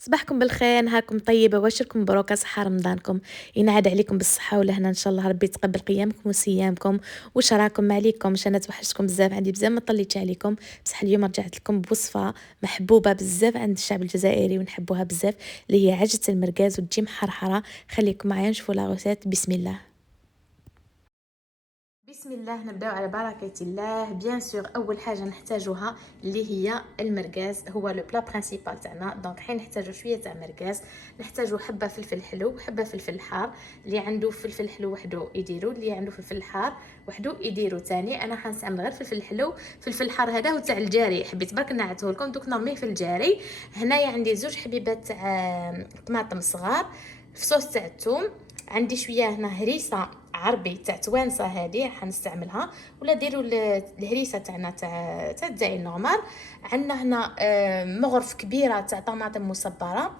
صباحكم بالخير، نهاركم طيبه، واشركم مبروك، صحه رمضانكم ينعاد عليكم بالصحه والهنا ان شاء الله. ربي يتقبل قيامكم وصيامكم. واش راكم ما عليكم؟ انا توحشتكم بزاف، عندي بزاف ما طليتش عليكم، بصح اليوم رجعت لكم بوصفه محبوبه بزاف عند الشعب الجزائري ونحبوها بزاف، اللي هي عجة المرقاز وتجي محرحره. خليكم معايا نشوفوا لا غوسيت. بسم الله. بسم الله، نبداو على بركه الله. بيان سور اول حاجه نحتاجوها اللي هي المرقاز، هو لو بلا برينسيپال تاعنا. دونك حين نحتاجو شويه تاع مرقاز، نحتاجو حبه فلفل حلو وحبه فلفل حار. اللي عنده فلفل حلو وحده يديرو، اللي عنده فلفل حار وحده يديرو ثاني. انا حنستعمل غير فلفل حلو. فلفل حار هذا هو تاع الجاري، حبيت برك نعته لكم دوك نرميه في الجاري. هنايا عندي زوج حبيبات تاع طماطم صغار في صوص تاع الثوم. عندي شويه هنا هريسه عربي تاع توانسه، هذه حنستعملها. ولا ديروا الهريسه تاعنا تاع الزاي نورمال. عندنا هنا مغرف كبيره تاع طماطم مصبره،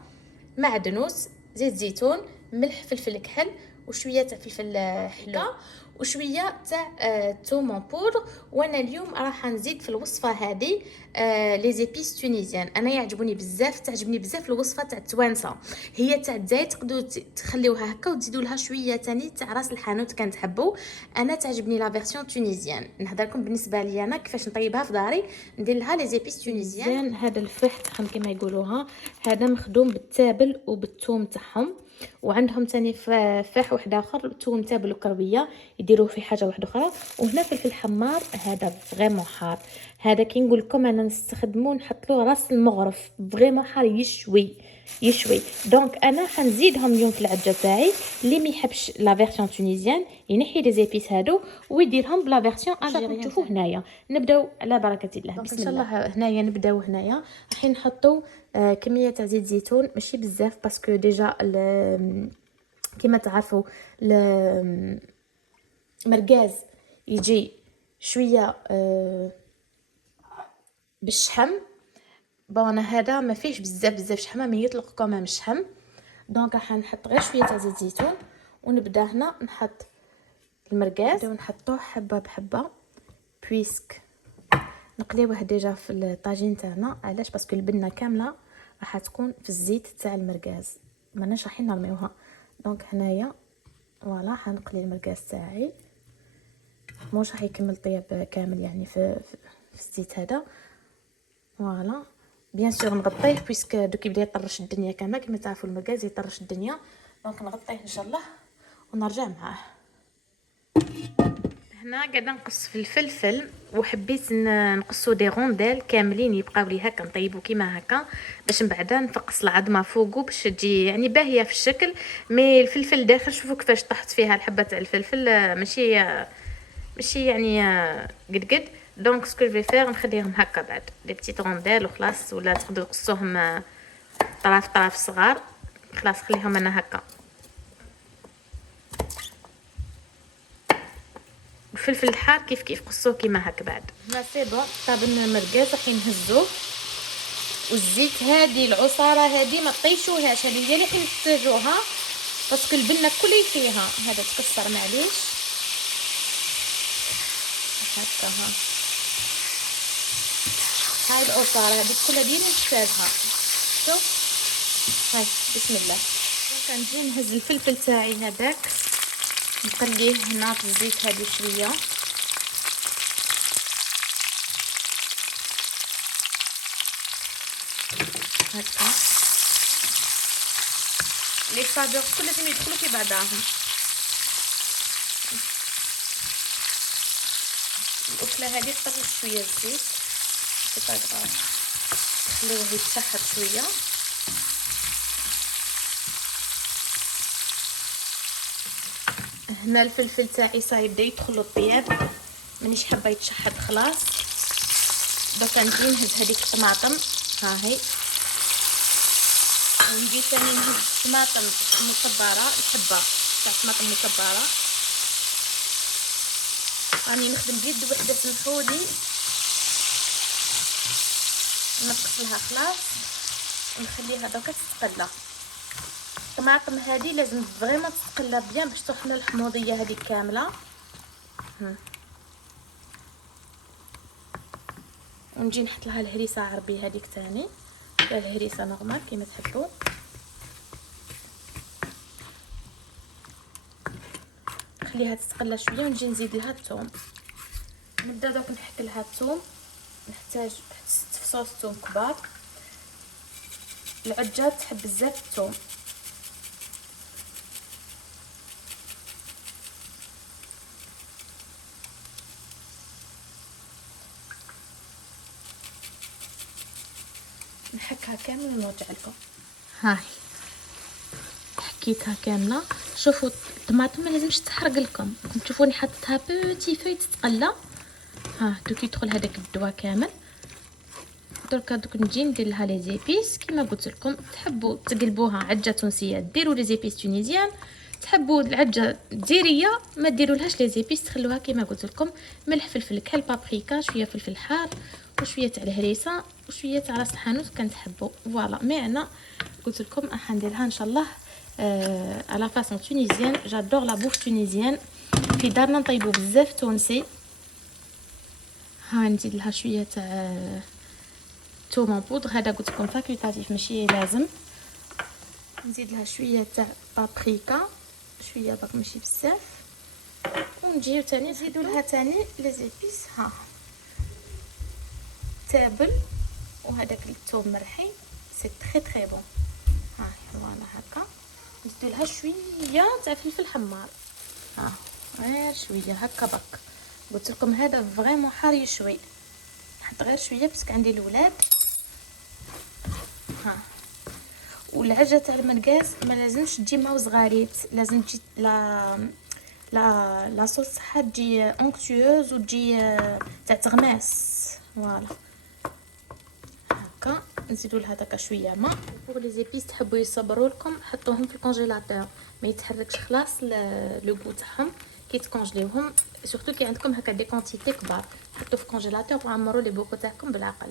معدنوس، زيت زيتون، ملح، فلفل كحل، وشويه تاع فلفل حلو، وشويه تاع توم بودر. وانا اليوم راح نزيد في الوصفه هذه لي زيبيس تونيزيان. انا يعجبوني بزاف، تعجبني بزاف الوصفه تاع التوانسه. هي تاع الزايد تقدروا تخليوها هكا وتزيدوا لها شويه تاني تاع راس الحانوت كان تحبوا. انا تعجبني لا فيرسيون تونيزيان. نهضر لكم بالنسبه لي انا كيفاش نطيبها في داري، ندير لها لي زيبيس تونيزيان. هذا الفحت كما يقولوها، هذا مخدوم بالتابل وبالثوم تاعهم. وعندهم تاني فاح واحد اخر ثوم تابل وكرويه يديروه في حاجه واحده اخرى. وهنا فلفل حمار، هذا فريمون حار. هذا كي نقول لكم انا نستخدمو نحط له راس المغرف، فريمون حار يشوي يشوي. دونك انا حنزيدهم اليوم في العجه تاعي. اللي ما يحبش لا فيرسيون تونيزيان ينحي لي زيبيس هادو ويديرهم بلا فيرسيون الجيريان. شوفوا هنايا نبداو على بركه الله. بسم الله. ان شاء الله هنايا نبداو هنايا. راح نحطوا كميه تاع زيت زيتون ماشي بزاف، باسكو ديجا كما تعرفوا المرقاز يجي شويه بالشحم. بون هذا ما فيش بزاف شحمه، ما يطلق كما الشحم. دونك راح نحط غير شويه تاع زيت زيتون. ونبدا هنا نحط المرقاز ونحطوه حبه بحبه، بويسك نقليوه ديجا في الطاجين تاعنا. علاش؟ باسكو البنه كامله راح تكون في الزيت تاع المرقاز، ماناش رايحين نرميوها. دونك هنايا فوالا حنقلي المرقاز تاعي، موش راح يكمل طياب كامل يعني في الزيت هذا. فوالا بيان سور نغطيه بويسك دوك يبدا يطرش الدنيا كامله. كما تعرفوا المرقاز يطرش الدنيا، دونك نغطيه ان شاء الله ونرجع معاه. هنا قاعده نقص في الفلفل، وحبيت نقصو دي رونديل كاملين يبقاو لي هكا نطيبو كيما هكا، باش من بعد نفقص العظمه فوقو باش تجي يعني باهيه في الشكل. مي الفلفل داخل شوفوا كيفاش طحت فيها الحبه تاع الفلفل، ماشي يعني قد. دونك سكو في فير نخليهم هكا بعد لي بتيت رونديل وخلاص، ولا تقدروا تقصوهم طراف صغار. خلاص خليهم انا هكا. الفلفل الحار كيف قصوه كيما هكا. بعد هنا سي بون طابلنا المرقاز، راح نهزوه. والزيت هادي العصاره هادي ما طيشوهاش، هذه هي اللي حنحتاجوها باسكو البنه كلها فيها. هذا تكسر معليش هكا. هاي العصاره هذه كلها دي نحتاجها. شوف هاي بسم الله. كنجي نهز الفلفل تاعي هذاك نقليه هنا في الزيت هذه شويه. هكا لي صابور كلهم يدخلوا في بعضهم. الاكله هذه طرش شويه الزيت سي با غراف، خليوه يتشحط شويه. هنا الفلفل تاعي صايب بدا يدخل الطياب، مانيش حابه يتشحط خلاص. دوكا نجي نهز هذيك الطماطم، ها هي. ونجي ثاني نهز الطماطم المكبره، الحبه تاع الطماطم المكبره. راني نخدم بيد وحده سمحولي، نقص لها خلاص ونخليها دوكا تتقلى. الطماطم هذه لازم فريمون تتقلى بيان باش تروح لنا الحموضيه هذه كامله. ونجي نحط لها الهريسه عربي هذيك تاني ولا الهريسه نورمال كيما تحبوا. نخليها تتقلى شويه ونجي نزيد لها الثوم. نبدا دوك نحك لها الثوم. نحتاج 6 فصوص ثوم كبار. العجه تحب بزاف الثوم. نحكها كامل ونرجع لكم. هاي حكيتها كامله. شوفوا الطماطم ما لازمش تحرق لكم. تشوفوني حطيتها بوتي في تتقلى. ها دوك يدخل هذاك الدواء كامل. درك دوك نجي ندير لها لي زيبيس كيما قلت لكم. تحبوا تقلبوها عجه تونسيه ديروا لي زيبيس تونيزيان، تحبوا العجه ديريه ما ديرولهاش لي زيبيس، تخلوها كيما قلت لكم. ملح فلفل كحل بابريكا شويه فلفل حار وشويه تاع الهريسه وشويه تاع راس الحانوت كان تحبوا. فوالا مي انا قلت لكم راح نديرها ان شاء الله على فاصون تونيزيان. جادور لا بوف تونيزيان، في دارنا نطيبوا بزاف تونسي. ها نزيد لها شويه تاع توم بودر، هذا قلت لكم فاكولتاتيف ماشي لازم. نزيد لها شويه تاع بابريكا شويه برك ماشي بزاف. ونجيو تاني نزيدوا لها تاني لي زيبيس. ها تابل وهذاك الثوم مرحي سي تري تري بون. ها فوالا هكا. نزيدوا لها شويه تاع فلفل حمار. ها غير شويه هكا برك. قلت لكم هذا فريمون حار يشوي. نحط غير شويه باسكو عندي الاولاد. ها والعجه تاع المرقاز ما لازمش تجي موز غريب، لازم تجي لا صوص صح تجي اونكتيوز وتجي تاع تغماس. فوالا هكا. نزيدوا لها داك شويه ماء. بوغ لي زيبيس تحبوا يصبروا لكم حطوهم في الكونجيلاتور ما يتحركش خلاص لو غو تاعهم كي تكونجليوهم. سورتو كي عندكم هكا دي كونتيتي كبار حطوا في الكونجيلاتور وعمروا لي بوكو تاعكم بالعقل.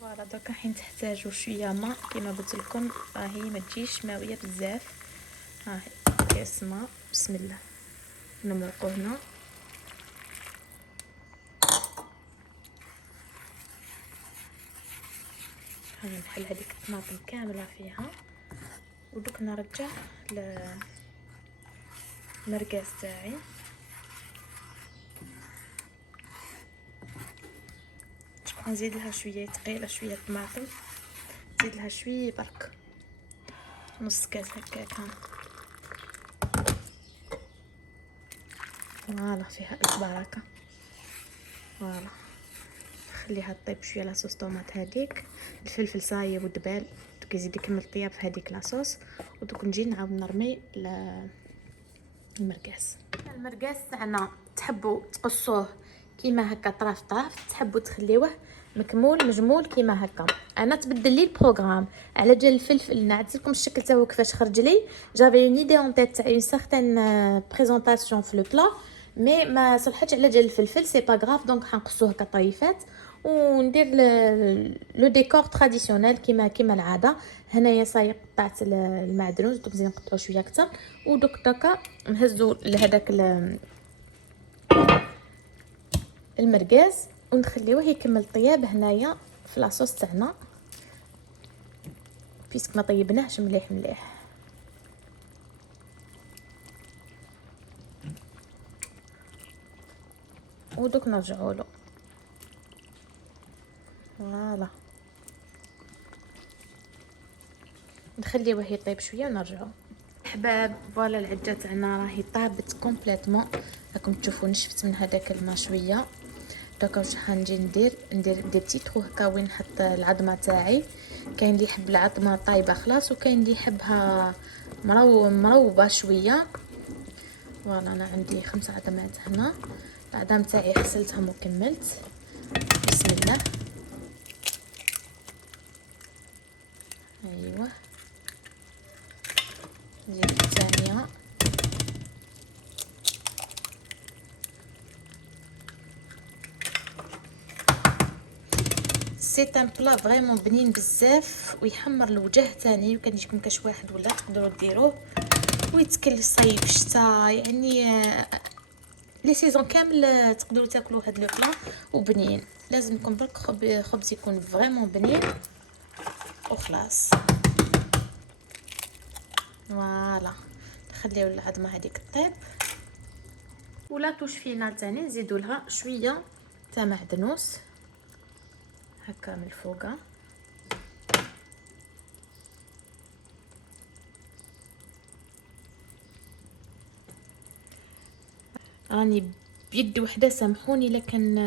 فوالا دوكا حين تحتاجوا شويه ماء كيما قلت لكم. راهي ما تجيش ماويه بزاف. ها كاس ماء بسم الله نمرقو هنا. هاني نحل هذيك الطماطم كامله فيها ودوك نرجع المرقاز تاعي. نزيد لها شويه ثقيله شويه طماطم. نزيد لها شويه برك نص كاس هكاك. فوالا فيها البركه. فوالا خليها طيب شويه لاصوص طوماط هذيك. الفلفل صايب والدبال دوك يزيد يكمل طياب في هذيك لاصوص. ودوك نجي نعاود نرمي المرقاس. المرقاس تاعنا تحبوا تقصوه كيما هكا طراف طراف، تحبوا تخليوه مكمول مجمول كيما هكا. انا تبدل لي البروغرام على جال الفلفل. نعدت لكم الشكل تاعو كيفاش خرج لي. جافي اون ايدي اون تيت تاع اون سيغتان بريزونطاسيون في لو بلا مي ما صلحتش على جال الفلفل. سي با غراف دونك حنقصوه هكا طريفات وندير لو ديكور تراديسيونيل كيما العاده. هنايا صايب قطعت المعدنوس دوك نزيد نقطعو شويه اكثر ودوك دكا نهزو لهداك المرقاز ونخليوه يكمل طياب هنايا في لاصوص تاعنا بيسك ما طيبناهش مليح. ودوك نرجعوا له. فوالا نخليوه يطيب شويه ونرجعوا. احباب فوالا العجه تاعنا راهي طابت كومبليتوم. راكم تشوفوا نشفت من هذاك الماء شويه. دوكا واش حنجي ندير دي بتي ترو هكا وين نحط العظمه تاعي. كاين اللي يحب العظمه طايبه خلاص وكاين اللي يحبها مروبه شويه. فوالا انا عندي 5 عظمات هنا. العظام تاعي غسلتهم وكملت. بسم الله. ايوه نزيد الثانيه. سي ان بلا فريمون بنين بزاف ويحمر الوجه تاني. وكان يجيكم كاش واحد ولا تقدروا ديروه ويتكل الصيف الشتاء يعني لي سيزون كامل تقدروا تاكلوا هاد لو بلا وبنين. لازمكم برك خبز يكون فريمون بنين وخلاص. فوالا نخليو العظمه هذيك طيب. ولا توش فينال تاني نزيدوا لها شويه تاع معدنوس هكا من الفوقه. راني بيد وحده سامحوني، لكن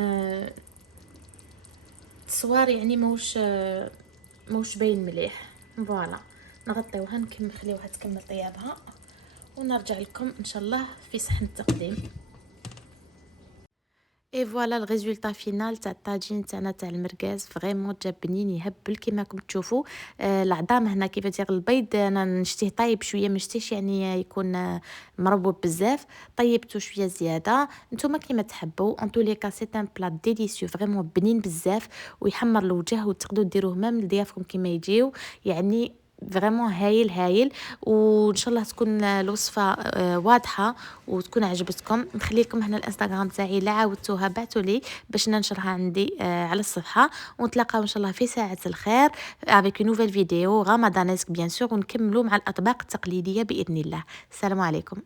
التصوير يعني موش باين مليح. فوالا نغطيوها نخليوها تكمل طيابها ونرجع لكم ان شاء الله في صحن التقديم. اي فوالا الريزولطا فينال تاع الطاجين تاعنا تاع المركاز فريمون جا بنين يهبل كيما راكم تشوفوا. العظام هنا كيف دير البيض انا نشتيه طيب شويه، مشتيش يعني يكون مربوط بزاف، طيبته شويه زياده. نتوما كيما تحبوا. ان طولي كا سي ان بلا ديليسيو فريمون بنين بزاف ويحمر الوجه، وتقدروا ديروه ميم لضيافكم كيما يجيو، يعني فريمون هايل هايل. وان شاء الله تكون الوصفه واضحه وتكون عجبتكم. نخلي لكم هنا الانستغرام تاعي لا عاودتوها بعثوا لي باش ننشرها عندي على الصفحه. ونتلاقاو ان شاء الله في ساعه الخير افيك نوفيل فيديو رمضانيسك بيان سور، ونكملوا مع الاطباق التقليديه باذن الله. السلام عليكم.